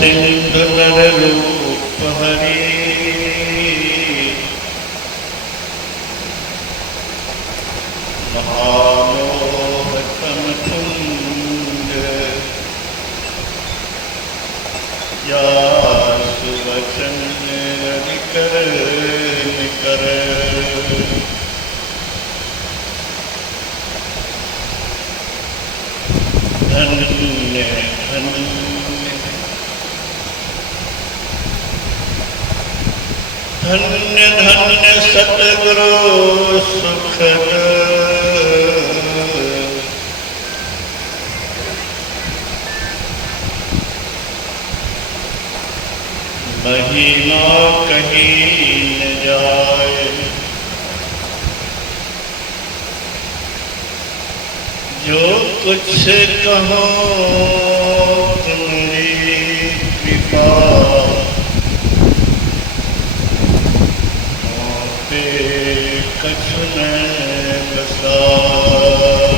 सिंधु नर रूप हरि महामोहतम तुंग या सुवचन रविकर निकर धन्य धन्य धन्य धन्य सतगुरु सुखद महिमा कहीं न जाए जो कुछ कहो तुम्हारी कृपा पे कछु न बसाए।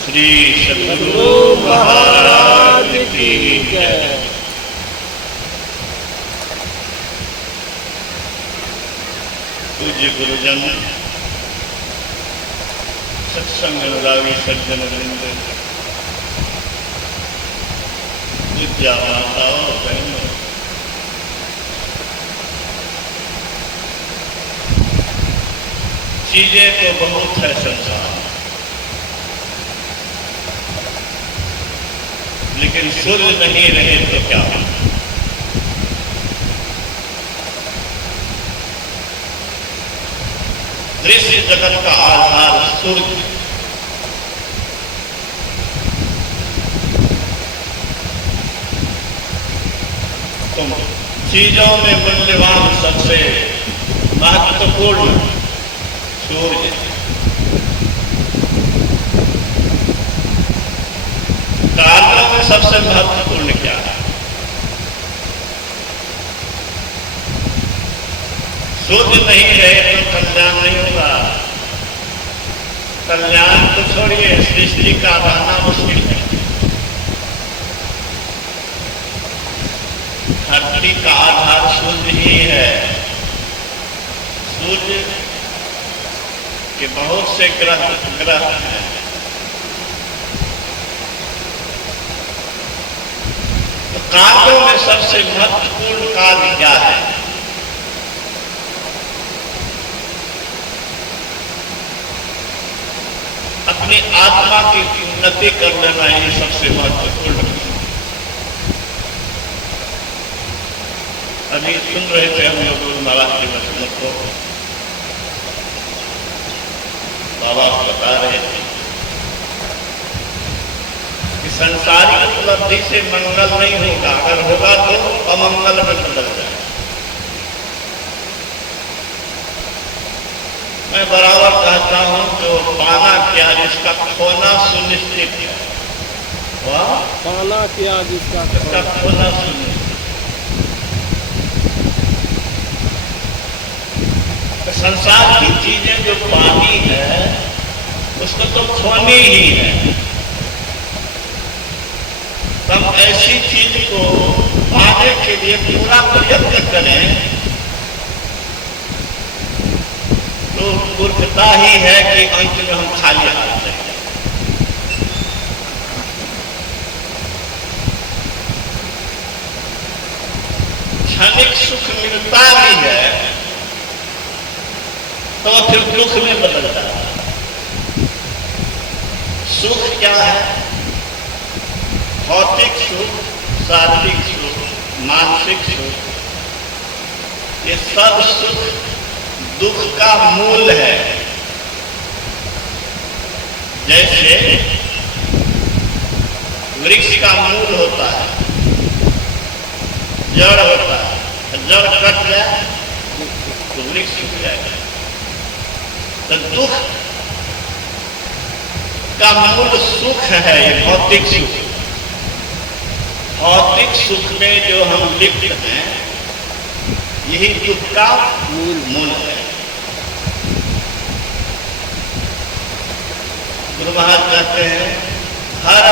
श्री सद्गुरु महाराज की जय। पूज्य गुरुजन, सत्संग अनुरागी सज्जन वृंद, पूज्य माताओं बहनों, चीजें तो बहुत है संसार, लेकिन शुद्ध नहीं रहे तो क्या हो। दृश्य जगत का आधार सूर्य, तो चीजों में मूल्यवान सबसे महत्वपूर्ण सूर्य, कार्यों में सबसे महत्वपूर्ण क्या है? सूर्य नहीं रहे तो कल्याण नहीं होगा। कल्याण तो छोड़िए, सृष्टि का रहना मुश्किल है। धरती का आधार सूर्य ही है। सूर्य के बहुत से ग्रह हैं। तो कार्यों में सबसे महत्वपूर्ण कार्य क्या है? अपनी आत्मा की उन्नति कर लेना ही सबसे महत्वपूर्ण। अभी सुन रहे थे हम लोग गुरु महाराज के वचनों को, बाबा बता रहे थे कि संसारिक उपलब्धि से मंगल नहीं होगा, अगर होगा तो अमंगल में बदल जाए। मैं बराबर कहता हूं जो पाना क्या जिसका खोना सुनिश्चित है, वह पाना क्या जिसका खोना सुनिश्चित। तो संसार की चीजें जो पानी है उसको तो खोनी ही है। हम ऐसी चीज को पाने के लिए पूरा प्रयत्न करें तो मूर्खता ही है कि अंत में हम खाली हाथ रह जाएं। क्षणिक सुख मिलता भी है तो फिर दुख में बदल जाता है। सुख क्या है? भौतिक सुख, शारीरिक सुख, मानसिक सुख, ये सब सुख दुख का मूल है। जैसे वृक्ष का मूल होता है, जड़ होता है, जड़ कट जाए तो वृक्ष सूख जाएगा। तो दुख का मूल सुख है ये भौतिक सुख। भौतिक सुख में जो हम लिप्त हैं यही दुख का मूल है। महाराज कहते हैं हर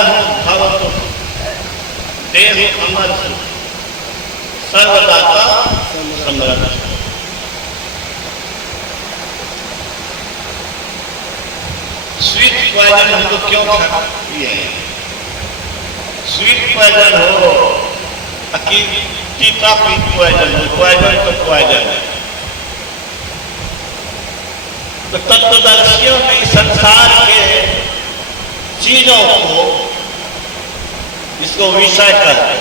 भव सुख देव अमर सुख सर्वदाता समर्थ। स्वीट पॉइजन हम लोग क्यों खाते हैं? स्वीट पॉइजन हो कि तीता पॉइजन हो, पॉइजन तो पॉइजन है। तो तत्वदर्शियों ने संसार के चीजों को इसको विषय कहते हैं।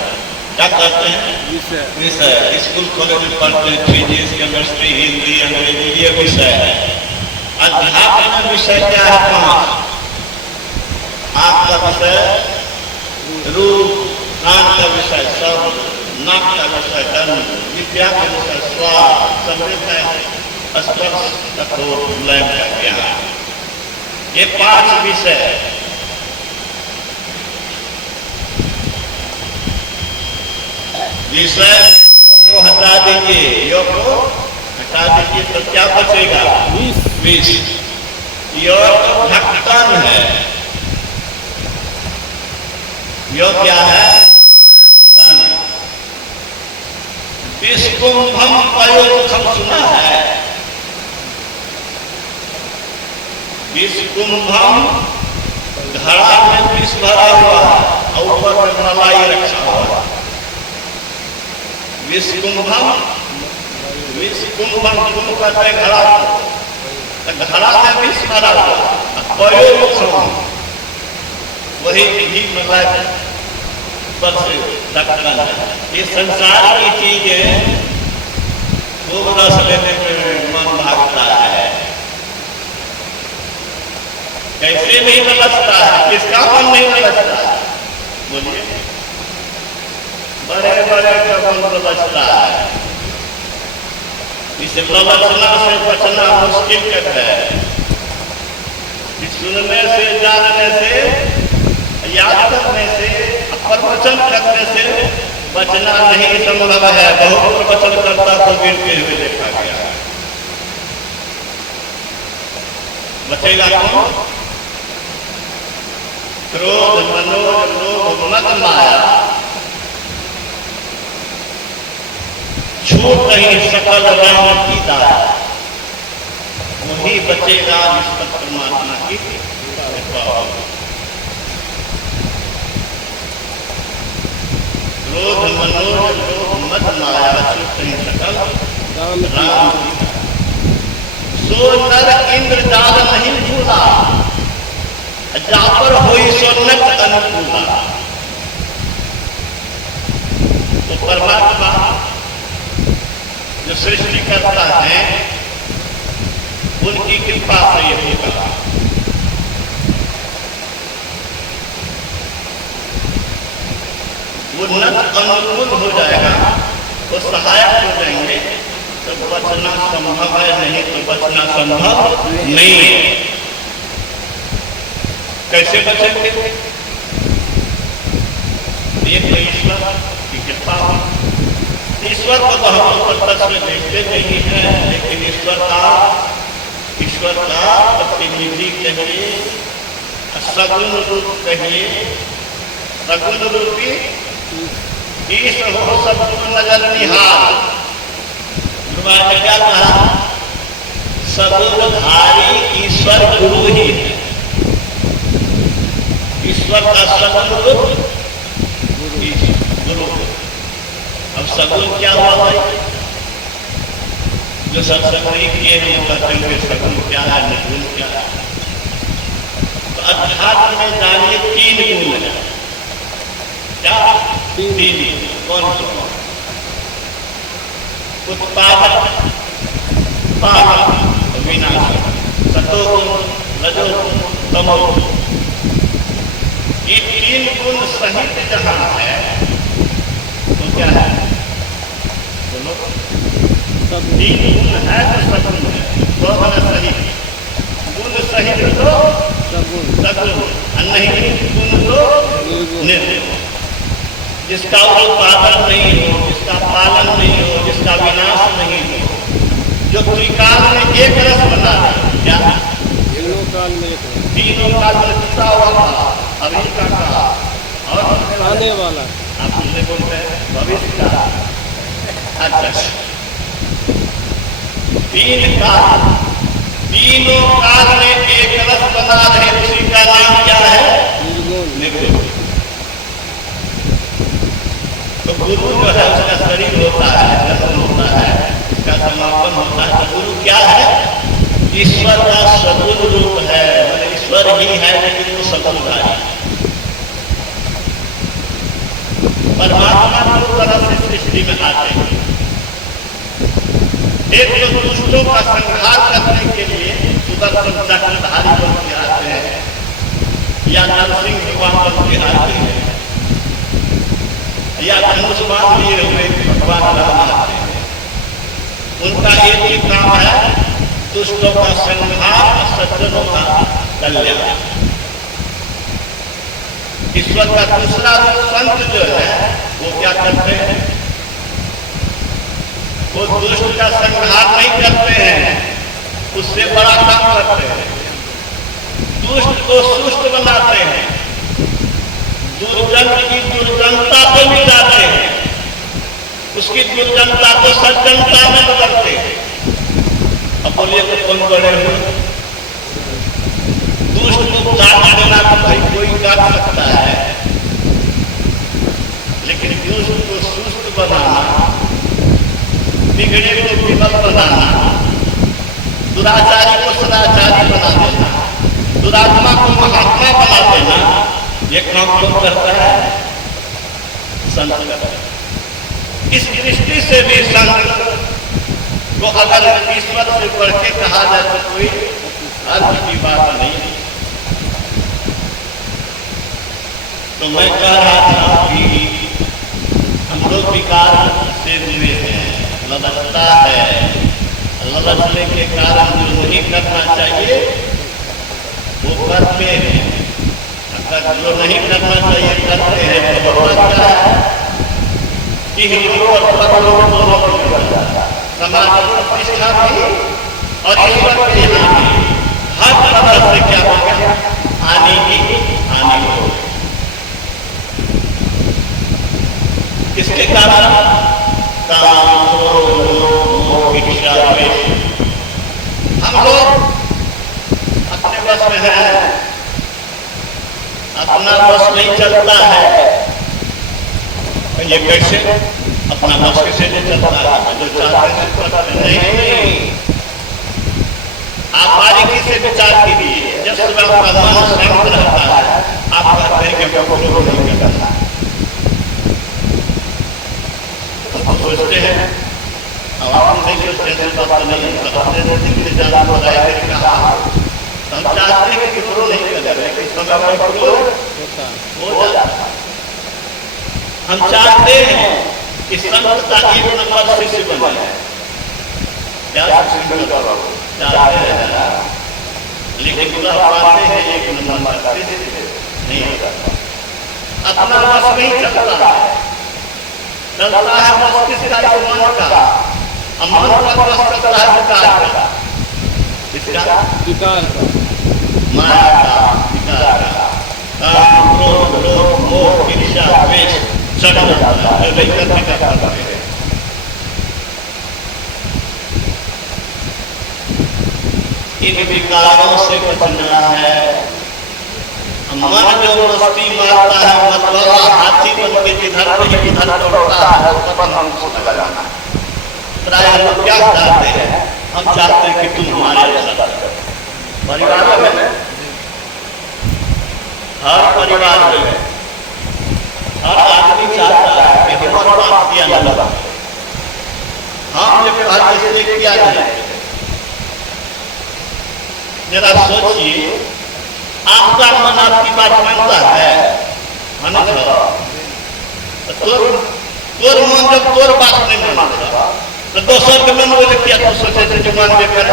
क्या कहते हैं? विषय। स्कूल कॉलेज में पढ़ते हैं फिजिक्स केमिस्ट्री हिंदी अंग्रेजी, ये विषय है। अध्यात्म में विषय क्या है? पांच। आंख का विषय रूप, कान का विषय शब्द, नाक का विषय गंध, विद्या का विषय स्वाद, संवेद का स्पर्श, कठोर मुलायम का ज्ञान। ये पांच विषय। विषय को हटा दीजिए, योग को हटा दीजिए तो क्या बचेगा? विष। योग तो ढक्कन है। योग क्या है? विषकुंभम पयोमुखम सुना है? विषकुंभम घड़ा में विष भरा हुआ है और ऊपर में मलाई रखा हुआ है। विषकुंभम, विषकुंभम कुंभ कहते हैं घड़ा को, घड़ा में विष भरा हुआ। पयोमुखम वही घी मलाई पर से ढक्कन है। ये संसार की चीजें खूब रस लेने में मन भागता है, कैसे नहीं ललचता है? किसका मन नहीं ललचता है? बोलिए। बड़े बड़े का मन ललचता है। इस ललचना से बचना मुश्किल है। सुनने से, जानने से, याद करने से, प्रवचन करने से बचना नहीं संभव है। बहुत प्रवचन करता तो गिरते हुए देखा गया। बचेगा कौन? क्रोध, मनोज, लोभ, मद, माया छूट नहीं सकल राम की दाया। वही बचेगा जिस पर परमात्मा की कृपा होगी। क्रोध, मनोज, लोभ, मद, माया छूट नहीं सकल राम की। सो नर इंद्र जाल नहीं भूला, जापर हुई सोन्नत अनुकूला। तो परमात्मा जो सृष्टि करता है उनकी कृपा से ये होगा। उन्नत अनुकूल हो जाएगा, वो सहायक हो जाएंगे तो बचना संभव है, नहीं तो बचना संभव नहीं है। कैसे बचेंगे? ये तो ईश्वर की कृपा। ईश्वर को तो हम प्रत्यक्ष में देखते नहीं है, लेकिन ईश्वर का प्रतिनिधि कहिए, सगुण रूप कहिए, सगुण रूपी ईश हो सगुण नजर निहार। ने क्या कहा? सगुणधारी ईश्वर गुरु ही है। ईश्वर का सगुण रूप गुरु। अब सगुण क्या हुआ भाई? जो सत्संग नहीं किए हैं वो कहते हैं सगुण क्या है, निर्गुण क्या है। तो अध्यात्म में जानिए तीन गुण है। क्या? तीन। कौन कौन? उत्पादक, पालक, विनाशक। सतोगुण, रजोगुण, तमोगुण। ये तीन गुण सहित जहां है तो क्या है? बोलो। तीन गुण है तो सगुण है। दो बना सही गुण सहित तो सगुण, नहीं गुण तो निर्गुण। जिसका उत्पादन नहीं हो, जिसका पालन नहीं हो, जिसका विनाश नहीं हो, जो त्रिकाल में एक रस बना है। क्या? तीनों काल में टूटा हुआ था, अभी का और आने वाला। आप हमसे बोलते हैं भविष्य का। अच्छा, तीन काल, तीनों काल में एक रस बना रहे, उसी का नाम क्या है? निर्गुण। तो गुरु जो है उसका शरीर होता है, जन्म होता है, उसका समापन होता है। तो गुरु क्या है? ईश्वर का सगुण रूप है, ईश्वर ही है लेकिन वो सगुणधारी है। परमात्मा दो तरह से सृष्टि में आते हैं। एक तो दुष्टों का संहार करने के लिए सुदर्शन चक्रधारी बन के आते हैं, या नरसिंह भगवान बन के आते हैं, या धनुष बाण लिए हुए भगवान राम आते हैं। उनका एक ही काम है, दुष्टों का संहार, सज्जनों का कल्याण। ईश्वर का दूसरा संत जो है वो क्या करते हैं? वो दुष्ट का संहार नहीं करते हैं, उससे बड़ा काम करते हैं, दुष्ट को सुष्ट बनाते हैं, दुर्जन की दुर्जनता को मिटाते हैं, उसकी दुर्जनता को सज्जनता में बदलते हैं। अब बोलिए तो कौन बड़े हुए? दुष्ट को काट देना तो भाई कोई काट सकता है, लेकिन दुष्ट को सुष्ट बनाना, बिगड़े को विमल बनाना, दुराचारी को सदाचारी बना देना, दुरात्मा को महात्मा बना देना, ये काम कौन करता है? संत करता है। इस दृष्टि से भी संत को अगर ईश्वर से बढ़ के कहा जाए तो कोई अर्थ की बात नहीं। तो मैं कह रहा था कि हम लोग विकार से जुड़े हैं, ललचता है, ललचने के कारण जो नहीं करना चाहिए वो करते हैं, अगर जो नहीं करना चाहिए करते हैं तो होता क्या है कि हिंदू और परलोक दोनों को मिल जाता है। समाज की प्रतिष्ठा भी और ईश्वर के यहाँ भी हर तरह से क्या हो गया? हानि ही हानि हो। इसके कारण काम, क्रोध, मोह, ईर्ष्या, द्वेष, हम लोग अपने बस में हैं, अपना बस नहीं चलता है। ये कैसे अपना बस कैसे नहीं चलता है? जो चाहते हैं नहीं। आप बारीकी से विचार कीजिए, जब सुबह आपका मन शांत रहता है, आप कहते हैं कि हमको क्रोध नहीं करना। सोचते हैं, अब आप नहीं सोचते हैं, बात नहीं ज्यादा हम चाहते हैं कि क्रोध नहीं करें, लेकिन समय पर क्रोध हो जाता है। हम चाहते हैं कि संत का एक नंबर शिष्य बने, क्या चाहते हैं, लेकिन पाते हैं एक नंबर का शिष्य नहीं होता। अपना बस नहीं चलता है, चलता है मस्तिष्क का, मन का, मन का बस चलता है विकार का, इसका विकार का, माया का, विकार का, काम, क्रोध, लोभ, मोह, ईर्ष्या, द्वेष चढ़ जाता है, करने का करते हैं। इन विकारों से बचना है। मन जो मस्ती मारता है, मतवाला हाथी बन के जिधर दौड़ता है, उस पर हमको लगाना है। प्राय लोग क्या चाहते हैं? हम चाहते हैं कि तुम हमारे जैसा करो। परिवार में, हर परिवार में हर आदमी चाहता है कि हमारे पास किया न लगा, हमने कहा जैसे किया जाए। जरा सोचिए, आपका मन आपकी बात मानता है, तोर मन जब तोर बात नहीं मानता तो दोसर के मन बोले किया तो सोचे थे जो मान कर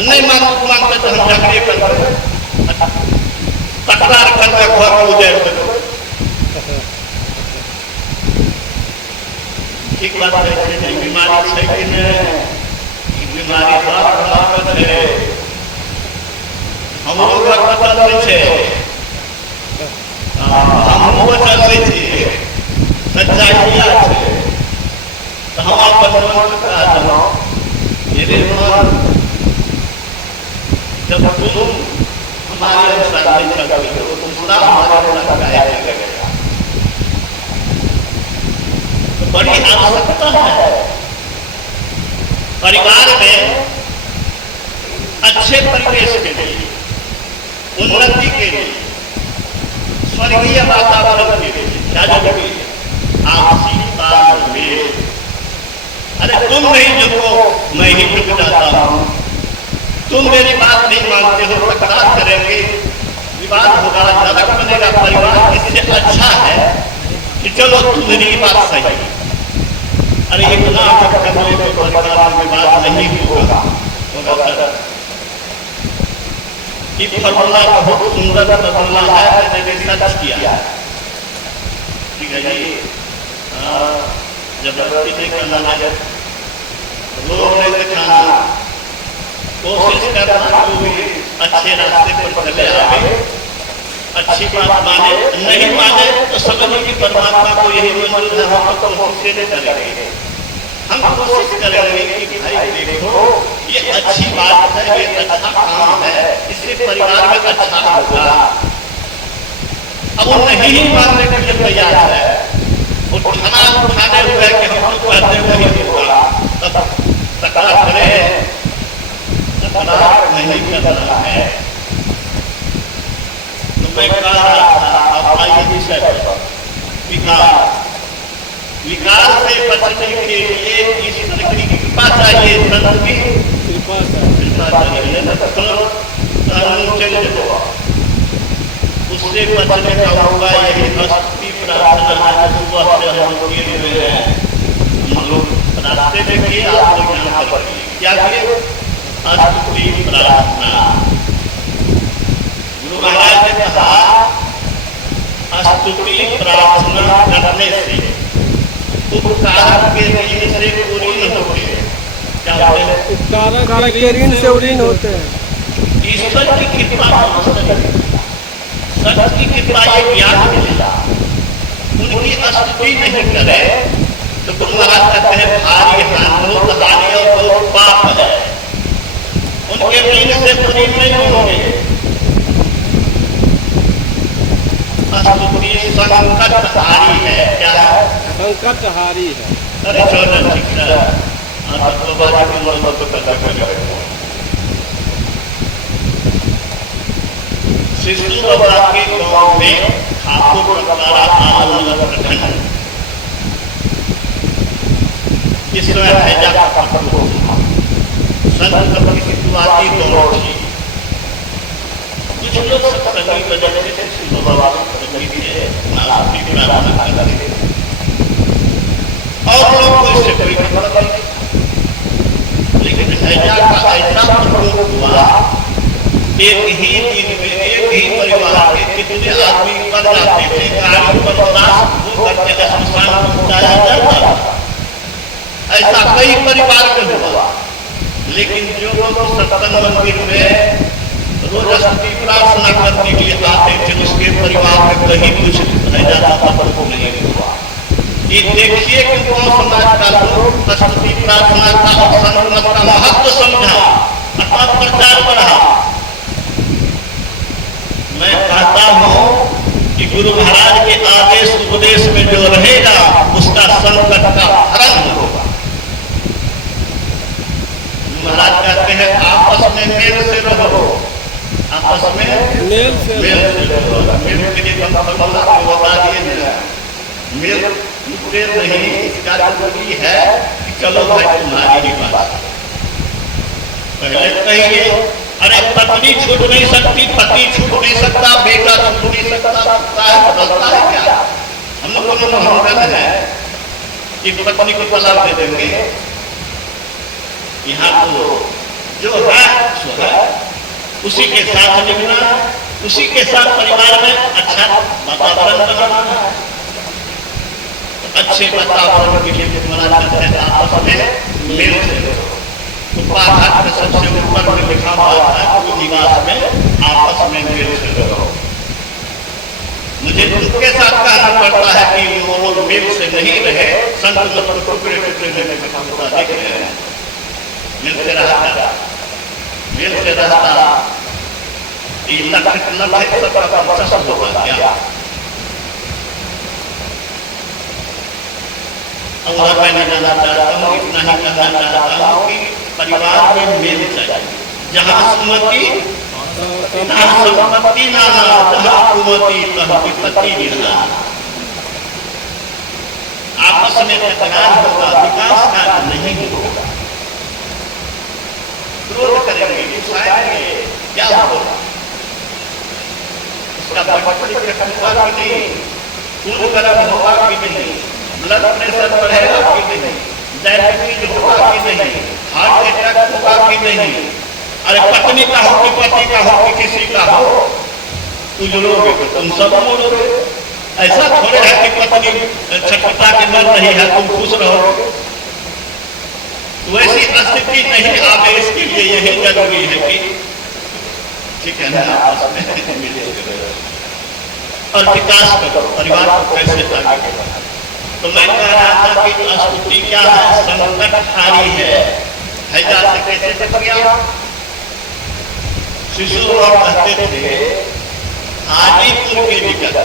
नहीं मानते तो हम झगड़े करते, तकरार करके घर में उजाड़। ठीक बात है, बीमारी है कि नहीं, बीमारी है। हमरो घर पर चल रही है, हमरो चल रही थी सच्चाई है। तो हम अपन मन का जानो मेरे मन जब तुम हमारे अनुसार नहीं चलते हो तो दूसरा हमारे अनुसार काहे करेगा। तो बड़ी आवश्यकता है परिवार में अच्छे परिवेश के लिए, उन्नति के लिए, स्वर्गीय वातावरण के लिए क्या जरूरी है? आपसी तालमेल। अरे तुम नहीं झुको, मैं ही झुक जाता हूँ। तुम मेरी बात नहीं मानते हो, तकरार करेंगे, विवाद होगा, झगड़ा बनेगा परिवार। इससे अच्छा है कि चलो तुम्हारी बात सही। अरे इतना करने में परिवार में विवाद नहीं होगा। ये फॉर्मूला बहुत सुंदर फॉर्मूला है, मैंने रिसर्च किया। ठीक है जी, जबरदस्ती नहीं करना है, लोग नहीं दिखाना, कोशिश करना जो भी अच्छे रास्ते पर चले आवे, अच्छी बात माने, नहीं माने तो समझिए कि परमात्मा को यही मंजूर है, हम तो कोशिश नहीं करेंगे। हम कोशिश करेंगे कि भाई देखो ये अच्छी बात है, ये अच्छा काम है, इससे परिवार में अच्छा होगा। अब वो नहीं मानने के लिए तैयार है, उठाने हुए कि हम तो कहते वही होगा, तब तकरार करें, तकरार नहीं करना है। तो मैं कह रहा था अब आइए विषय पर, विकास से बचने के लिए ईश्वर की कृपा चाहिए, संत की कृपा चाहिए। उससे बचने का उपाय यही भक्ति प्रार्थना है, सुबह से हम किए हुए हैं। हम लोग रास्ते में किए, आप लोग यहाँ पर क्या किए? स्तुति प्रार्थना। गुरु महाराज ने कहा स्तुति प्रार्थना करने से उपकार के ऋण से उरीन होते हैं। क्या होते हैं? उपकार के ऋण से उरीन होते हैं। ईश्वर की कृपा, सत की कृपा ये ज्ञान मिलेगा। उनकी स्तुति नहीं करे तो गुरु महाराज कहते हैं भारी हानि और बहुत पाप है। उनके ऋण से उरीन नहीं होंगे। स्तुति संकटहारी है। क्या है? संकटहारी है। अरे चलो ठीक है, तो बात की मर्द तो कथा करेंगे। शिशु बाबा के गांव में ठाकुर प्रकारा आलम प्रखंड इस समय हैजा का पटको संत की शुरुआती दौर थी। कुछ लोग सत्संगी वजह से शिशु बाबा संगीत है नास्तिक प्रार्थना करते थे और लोग इससे कोई मतलब नहीं। लेकिन हैजा का ऐसा प्रयोग हुआ, एक ही दिन में एक ही परिवार के कितने आदमी मर जाते थे, गाड़ी पर लाश धो करके श्मशान पहुंचाया जाता। ऐसा कई परिवार में हुआ। लेकिन जो लोग सत्संग मंदिर में रोज स्तुति प्रार्थना करने के लिए आते थे, उसके परिवार में कहीं कुछ हैजा का प्रयोग नहीं हुआ। ये देखिए कि कौन समाज का लोग स्तुति प्रार्थना का और संगत का महत्व समझा, अपना प्रचार बढ़ा। मैं कहता हूँ कि गुरु महाराज के आदेश उपदेश में जो रहेगा उसका संकट का हरण होगा। गुरु महाराज कहते हैं आपस में मेल से रहो, आपस में मेल से रहो। मेल के लिए बता दिए, मेल टूटे नहीं, इसका जरूरी है कि चलो भाई तुम्हारी ही बात। पहले कहिए अरे पत्नी छूट नहीं सकती, पति छूट नहीं सकता, बेटा छूट नहीं सकता, बदलता है क्या? हम लोगों को मोहम्मद है कि पत्नी को तलाक दे देंगे। यहाँ तो जो है सो है, उसी के साथ निभना, उसी के साथ परिवार में अच्छा वातावरण बनाना है। अच्छे वातावरण के लिए महाराज कहते हैं आपस में मेल से रहो। सुपाघाट के सबसे ऊपर में लिखा हुआ था कि निवास में आपस में मेल से करो। मुझे दुख के साथ कहना पड़ता है कि वो लोग मेल से नहीं रहे, संत मतलब टुकड़े टुकड़े में देख रहे हैं। मिल से रहता, मिल से रहता, ये लक्ष्य सबका वर्चस्व होगा क्या? और मैं नहीं जानना चाहता हूँ, इतना ही कहना चाहता हूँ कि परिवार में मेल चाहिए। जहाँ सुमति ना संपत्ति ना, जहाँ कुमति तहाँ विपत्ति मिलना। आपस में तकरार होगा, विकास कार्य नहीं होगा। क्रोध करेंगे, गुस्साएंगे, क्या होगा? उसका बचपन होगा कि नहीं, खून गर्म होगा कि नहीं, ब्लड प्रेशर बढ़ेगा कि नहीं, डायबिटीज होगा कि नहीं, हार्ट अटैक होगा कि नहीं। अरे पत्नी का हो कि पति का हो कि किसी का हो, उजलोगे तो तुम सब मोड़ोगे। ऐसा थोड़े है कि पत्नी छटपटा के मर रही है तुम खुश रहोगे। वैसी स्थिति नहीं आवे, इसके लिए यही जरूरी है कि ठीक है ना, आपस में और विकास करो, परिवार को कैसे आगे बढ़ाना। तो मैं कह रहा था कि स्तुति क्या है, संकटहारी है। हैजा से कैसे बच गया? शिशु और कहते थे हाजीपुर के निकट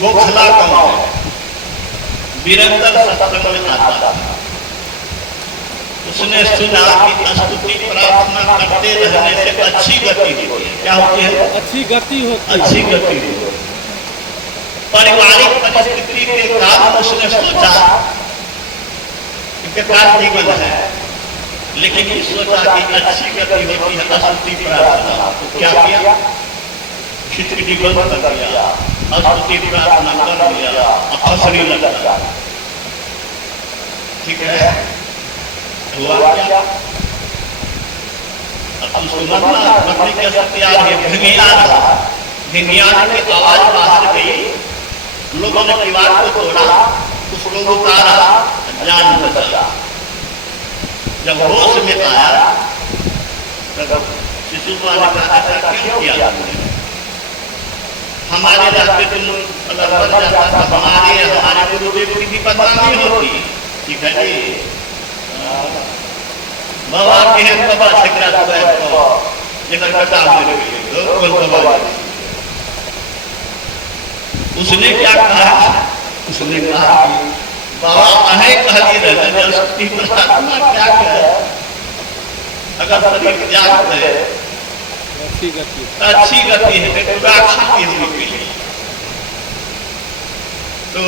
गोखला गांव है, निरंतर सत्संग में आता था। उसने सुना कि स्तुति प्रार्थना करते रहने से अच्छी गति होती है। क्या होती है? अच्छी गति होती है। अच्छी गति होती है। पारिवारिक परिस्थिति के कारण उसने सोचा बेकार जीवन है, लेकिन ये सोचा कि अच्छी गति होती है स्तुति प्रार्थना। तो क्या किया? खिचड़ी बंद कर दिया, स्तुति प्रार्थना कर दिया, फसली लग गया। ठीक है, हुआ क्या? अब उसको मरना मरने के तैयार है, घिंगियान की आवाज बाहर गई, लोगों ने परिवार को तोड़ा, उसको उतारा, जान बचा। जब होश में आया तब शिशुपाल ने कहा ऐसा क्यों किया तुमने? हमारे रास्ते तुम अगर बच जाता तो हमारे गुरुदेव की बदनामी होती। ठीक है जी, बाबा के हैं बाबा सिकरा तो जिनका बता दे उसने क्या कहा? उसने कहा बाबा अनेक कहती रहते स्तुति प्रार्थना क्या करे, अगर शरीर जागत है अच्छी गति है तो खाती होगी। तो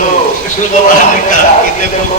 कृष्ण बाबा ने कहा कि देखो